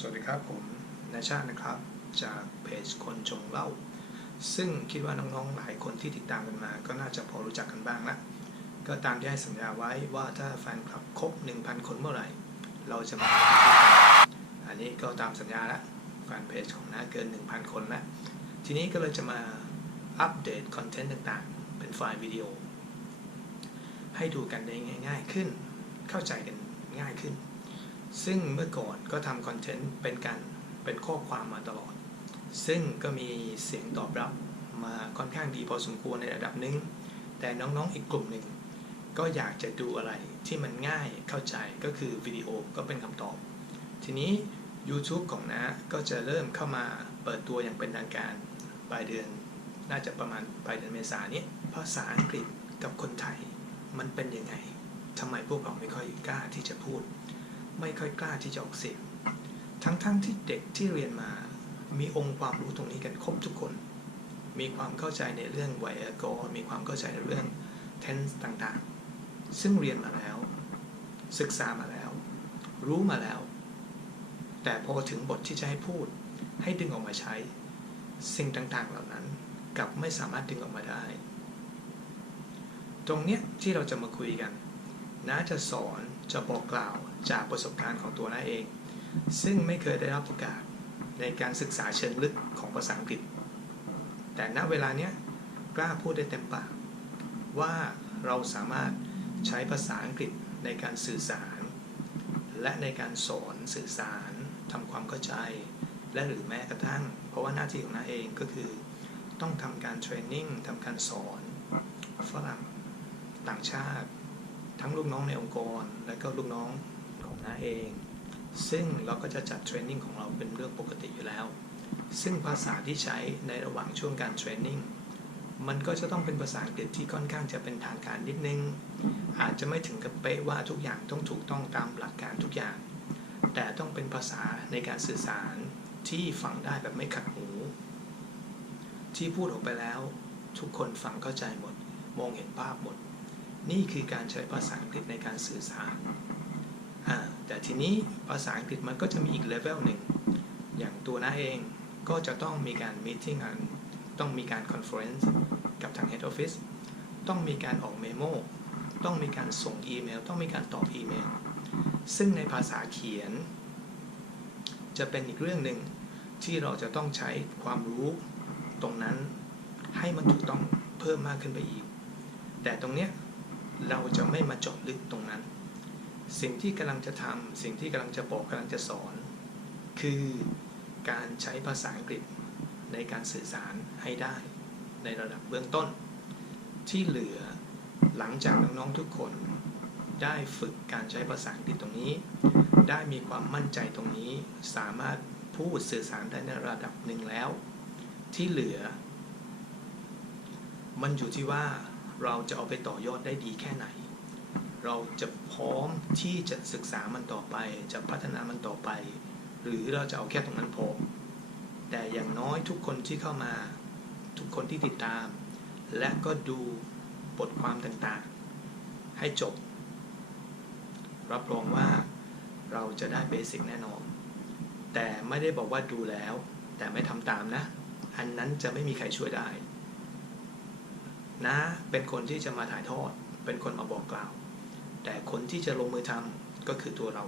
สวัสดีครับผมนาชาตินะครับ จากเพจคนชงเล่า ซึ่งคิดว่าน้องๆหลายคนที่ติดตามกันมา ก็น่าจะพอรู้จักกันบ้างละก็ตามที่ให้สัญญาไว้ว่าถ้าแฟนคลับครบ 1,000 คนเมื่อไหร่ เราจะมาอันนี้ก็ตามสัญญาละแฟนเพจของน้าเกิน 1,000 คนล้วทีนี้ก็เลยจะมาอัปเดตคอนเทนต์ต่างๆ เป็นไฟล์วิดีโอ ให้ดูกันได้ง่าย ๆ ขึ้น เข้าใจกันง่ายขึ้น ซึ่งเมื่อก่อนก็ทำคอนเทนต์เป็นการเป็นข้อความมาตลอด ซึ่งก็มีเสียงตอบรับมาค่อนข้างดีพอสมควรในระดับหนึ่งแต่น้องๆอีกกลุ่มหนึ่งก็อยากจะดูอะไรที่มันง่ายเข้าใจก็คือวิดีโอก็เป็นคำตอบ ทีนี้ YouTube ของน้าก็จะเริ่มเข้ามาเปิดตัวอย่างเป็นทางการปลายเดือน น่าจะประมาณปลายเดือนเมษายนนี้ภาษาอังกฤษกับคนไทย มันเป็นยังไงทำไมพวกเราไม่ค่อยกล้าที่จะพูด ไม่ค่อยกล้าที่จะออกเสียง ทั้งๆทที่เด็กที่เรียนมา มีองค์ความรู้ตรงนี้กันครบทุกคน มีความเข้าใจในเรื่องไวยากรณ์มีความเข้าใจในเรื่อง tense ต่างๆ ซึ่งเรียนมาแล้ว ศึกษามาแล้ว รู้มาแล้ว แต่พอถึงบทที่จะให้พูด ให้ดึงออกมาใช้ สิ่งต่างๆเหล่านั้นกลับไม่สามารถดึงออกมาได้ ตรงเนี้ยที่เราจะมาคุยกันน้าจะสอนจะบอกกล่าว จากประสบการณ์ของตัวน้าเอง ซึ่งไม่เคยได้รับโอกาสในการศึกษาเชิงลึกของภาษาอังกฤษ แต่ณเวลาเนี้ยกล้าพูดได้เต็มปากว่าเราสามารถใช้ภาษาอังกฤษในการสื่อสาร และในการสอนสื่อสารทำความเข้าใจ และหรือแม้กระทั่ง เพราะว่าหน้าที่ของน้าเองก็คือ ต้องทำการเทรนนิ่งทำการสอนฝรั่งต่างชาติ ทั้งลูกน้องในองค์กร และก็ลูกน้องของ น้าเอง ซึ่งเราก็จะจัดเทรนนิ่งของเราเป็นเรื่องปกติอยู่แล้ว ซึ่งภาษาที่ใช้ในระหว่างช่วงการเทรนนิ่งมันก็จะต้องเป็นภาษาอังกฤษที่ค่อนข้างจะเป็นทางการนิดนึง อาจจะไม่ถึงกับเป๊ะว่าทุกอย่างต้องถูกต้องตามหลักการทุกอย่าง แต่ต้องเป็นภาษาในการสื่อสารที่ฟังได้แบบไม่ขัดหู ที่พูดออกไปแล้ว ทุกคนฟังเข้าใจหมด มองเห็นภาพหมด นี่คือการใช้ภาษาอังกฤษในการสื่อสาร แต่ทีนี้ภาษาอังกฤษมันก็จะมีอีกเลเวลหนึ่ง อย่างตัวน้าเองก็จะต้องมีการมีติ้งกันต้องมีการคอนเฟอเรนซ์กับทาง Head Office ต้องมีการออกเมโมต้องมีการส่งอีเมล ต้องมีการตอบอีเมล ซึ่งในภาษาเขียน จะเป็นอีกเรื่องหนึ่งที่เราจะต้องใช้ความรู้ตรงนั้นให้มันถูกต้องเพิ่มมากขึ้นไปอีก แต่ตรงเนี้ยเราจะไม่มาจาะลึกตรงนั้น สิ่งที่กำลังจะทำสิ่งที่กำลังจะบอกกำลังจะสอน คือการใช้ภาษาอังกฤษในการสื่อสารให้ได้ ในระดับเบื้องต้น ที่เหลือหลังจากน้องๆทุกคนได้ฝึกการใช้ภาษาอังกฤษตรงนี้ ได้มีความมั่นใจตรงนี้ สามารถพูดสื่อสารได้ในระดับหนึ่งแล้ว ที่เหลือ มันอยู่ที่ว่าเราจะเอาไปต่อยอดได้ดีแค่ไหน เราจะพร้อมที่จะศึกษามันต่อไป จะพัฒนามันต่อไป หรือเราจะเอาแค่ตรงนั้นพอแต่อย่างน้อยทุกคนที่เข้ามา ทุกคนที่ติดตาม และก็ดูบทความต่างๆ ให้จบ รับรองว่าเราจะได้เบสิกแน่นอน แต่ไม่ได้บอกว่าดูแล้ว แต่ไม่ทำตามนะ อันนั้นจะไม่มีใครช่วยได้ นะ เป็นคนที่จะมาถ่ายทอด เป็นคนมาบอกกล่าว แต่คนที่จะลงมือทำก็คือตัวเรา